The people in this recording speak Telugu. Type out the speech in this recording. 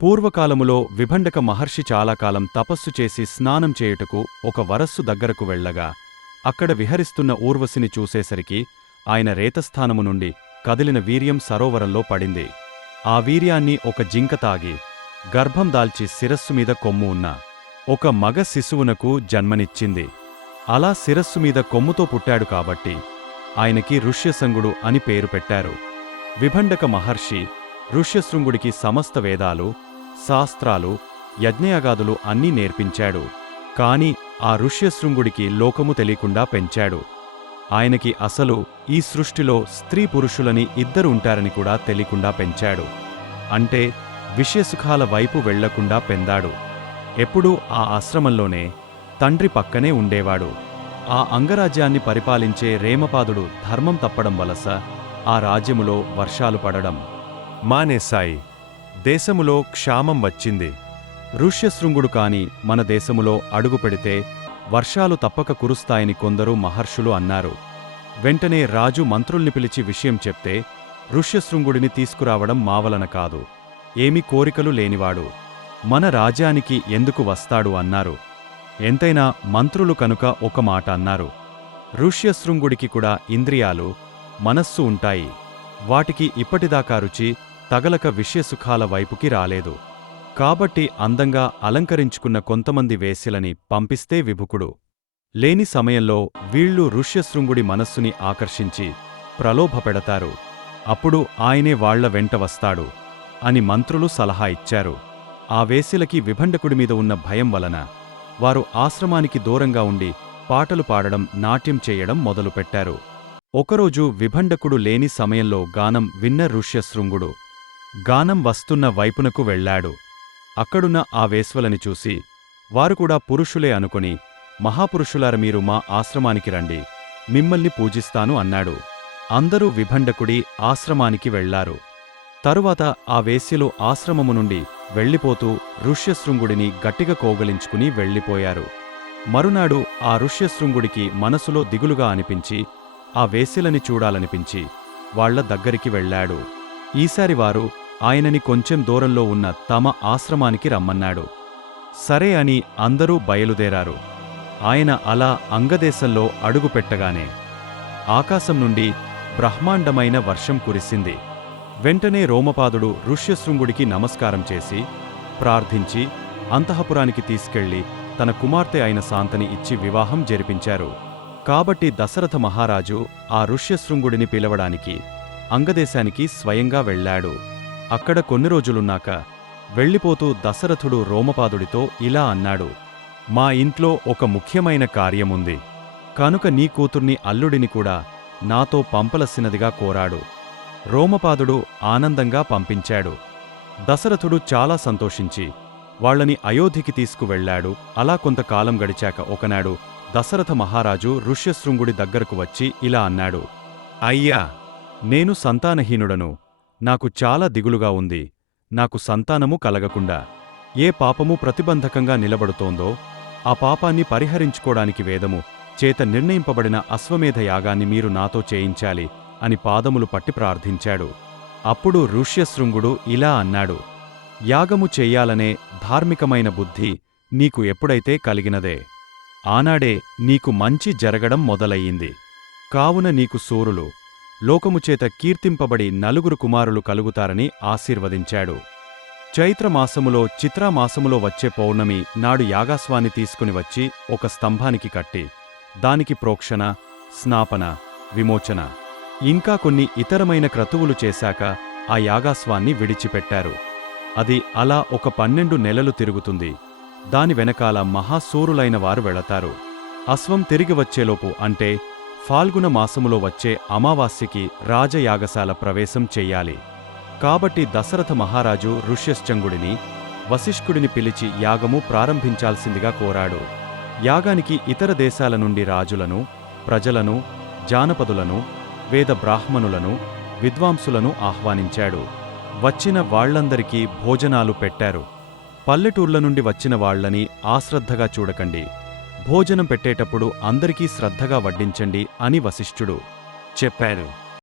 పూర్వకాలములో విభండక మహర్షి చాలాకాలం తపస్సు చేసి స్నానం చేయుటకు ఒక వరస్సు దగ్గరకు వెళ్ళగా అక్కడ విహరిస్తున్న ఊర్వశిని చూసేసరికి ఆయన రేతస్థానము నుండి కదిలిన వీర్యం సరోవరంలో పడింది. ఆ వీర్యాన్ని ఒక జింక తాగి గర్భం దాల్చి శిరస్సు మీద కొమ్ము ఉన్న ఒక మగ శిశువునకు జన్మనిచ్చింది. అలా శిరస్సు మీద కొమ్ముతో పుట్టాడు కాబట్టి ఆయనకి ఋష్యసంగుడు అని పేరు పెట్టారు. విభండక మహర్షి ఋష్యశృంగుడికి సమస్త వేదాలు శాస్త్రాలు యజ్ఞయాగాదులు అన్నీ నేర్పించాడు. కాని ఆ ఋష్యశృంగుడికి లోకము తెలియకుండా పెంచాడు. ఆయనకి అసలు ఈ సృష్టిలో స్త్రీ పురుషులని ఇద్దరు ఉంటారని కూడా తెలియకుండా పెంచాడు. అంటే విషయసుఖాల వైపు వెళ్ళకుండా పెందాడు. ఎప్పుడూ ఆ ఆశ్రమంలోనే తండ్రి పక్కనే ఉండేవాడు. ఆ అంగరాజ్యాన్ని పరిపాలించే రేమపాదుడు ధర్మం తప్పడం వలస ఆ రాజ్యములో వర్షాలు పడడం. మానేశాయి దేశములో క్షామం వచ్చింది. ఋష్యశృంగుడు కాని మన దేశములో అడుగుపెడితే వర్షాలు తప్పక కురుస్తాయని కొందరు మహర్షులు అన్నారు. వెంటనే రాజు మంత్రుల్ని పిలిచి విషయం చెప్తే ఋష్యశృంగుడిని తీసుకురావడం మావలన కాదు. ఏమి కోరికలు లేనివాడు. మన రాజ్యానికి ఎందుకు వస్తాడు అన్నారు. ఎంతైనా మంత్రులు కనుక ఒక మాట అన్నారు. ఋష్యశృంగుడికి కూడా ఇంద్రియాలు మనస్సు ఉంటాయి. వాటికి ఇప్పటిదాకా రుచి తగలక విషయసుఖాల వైపుకి రాలేదు. కాబట్టి అందంగా అలంకరించుకున్న కొంతమంది వేశ్యలని పంపిస్తే విభుకుడు లేని సమయంలో వీళ్ళు ఋష్యశృంగుడి మనస్సుని ఆకర్షించి ప్రలోభపెడతారు. అప్పుడు ఆయనే వాళ్ళ వెంట వస్తాడు అని మంత్రులు సలహా ఇచ్చారు. ఆ వేశ్యలకి విభండకుడి మీద ఉన్న భయం వలన వారు ఆశ్రమానికి దూరంగా ఉండి పాటలు పాడడం నాట్యం చేయడం మొదలుపెట్టారు. ఒకరోజు విభండకుడు లేని సమయంలో గానం విన్న ఋష్యశృంగుడు గానం వస్తున్న వైపునకు వెళ్ళాడు. అక్కడున్న ఆ వేశ్వలని చూసి వారు కూడా పురుషులే అనుకుని మహాపురుషులార మీరు మా ఆశ్రమానికి రండి మిమ్మల్ని పూజిస్తాను అన్నాడు. అందరూ విభండకుడి ఆశ్రమానికి వెళ్ళారు తరువాత ఆ వేశ్యలు ఆశ్రమము నుండి వెళ్ళిపోతూ ఋష్యశృంగుడిని గట్టిగా కోగలించుకుని వెళ్ళిపోయారు. మరునాడు ఆ ఋష్యశృంగుడికి మనసులో దిగులుగా అనిపించి ఆ వేశ్యలని చూడాలనిపించి వాళ్ళ దగ్గరికి వెళ్ళాడు. ఈసారి వారు ఆయనని కొంచెం దూరంలో ఉన్న తమ ఆశ్రమానికి రమ్మన్నాడు. సరే అని అందరూ బయలుదేరారు. ఆయన అలా అంగదేశంలో అడుగుపెట్టగానే ఆకాశం నుండి బ్రహ్మాండమైన వర్షం కురిసింది. వెంటనే రోమపాదుడు ఋష్యశృంగుడికి నమస్కారం చేసి ప్రార్థించి అంతఃపురానికి తీసుకెళ్ళి తన కుమార్తె అయిన శాంతని ఇచ్చి వివాహం జరిపించారు. కాబట్టి దశరథ మహారాజు ఆ ఋష్యశృంగుడిని పిలవడానికి అంగదేశానికి స్వయంగా వెళ్ళాడు. అక్కడ కొన్ని రోజులున్నాక వెళ్ళిపోతూ దశరథుడు రోమపాదుడితో ఇలా అన్నాడు మా ఇంట్లో ఒక ముఖ్యమైన కార్యముంది. కనుక నీ కూతుర్ని అల్లుడిని కూడా నాతో పంపలసినదిగా కోరాడు. రోమపాదుడు ఆనందంగా పంపించాడు. దశరథుడు చాలా సంతోషించి వాళ్ళని అయోధ్యకి తీసుకువెళ్ళాడు. అలా కొంతకాలం గడిచాక ఒకనాడు దశరథ మహారాజు ఋష్యశృంగుడి దగ్గరకు వచ్చి ఇలా అన్నాడు అయ్యా నేను సంతానహీనుడను. నాకు చాలా దిగులుగా ఉంది. నాకు సంతానము కలగకుండా ఏ పాపము ప్రతిబంధకంగా నిలబడుతోందో ఆ పాపాన్ని పరిహరించుకోడానికి వేదము చేత నిర్ణయింపబడిన అశ్వమేధ యాగాన్ని మీరు నాతో చేయించాలి అని పాదములు పట్టి ప్రార్థించాడు. అప్పుడు ఋష్యశృంగుడు ఇలా అన్నాడు. యాగము చెయ్యాలనే ధార్మికమైన బుద్ధి నీకు ఎప్పుడైతే కలిగినదే. ఆనాడే నీకు మంచి జరగడం మొదలయ్యింది. కావున నీకు సూరులు. లోకముచేత కీర్తింపబడి నలుగురు కుమారులు కలుగుతారని ఆశీర్వదించాడు. చైత్రమాసములో చిత్రామాసములో వచ్చే పౌర్ణమి నాడు యాగాస్వాన్ని తీసుకుని వచ్చి ఒక స్తంభానికి కట్టి దానికి ప్రోక్షణ స్నాపన విమోచన ఇంకా కొన్ని ఇతరమైన క్రతువులు చేశాక ఆ యాగాస్వాన్ని విడిచిపెట్టారు. అది అలా ఒక పన్నెండు నెలలు తిరుగుతుంది. దాని వెనకాల మహాసూరులైన వారు వెళతారు. అశ్వం తిరిగి వచ్చేలోపు అంటే ఫాల్గుణ మాసములో వచ్చే అమావాస్యకి రాజయాగశాల ప్రవేశం చెయ్యాలి కాబట్టి దశరథ మహారాజు ఋష్యశ్చంగుడిని వశిష్ఠుడిని పిలిచి యాగము ప్రారంభించాల్సిందిగా కోరాడు. యాగానికి ఇతర దేశాల నుండి రాజులను ప్రజలను జానపదులను వేద బ్రాహ్మణులను విద్వాంసులను ఆహ్వానించాడు. వచ్చిన వాళ్ళందరికీ భోజనాలు పెట్టారు. పల్లెటూర్ల నుండి వచ్చిన వాళ్ళని ఆశ్రద్ధగా చూడకండి. భోజనం పెట్టేటప్పుడు అందరికీ శ్రద్ధగా వడ్డించండి అని వశిష్ఠుడు చెప్పారు.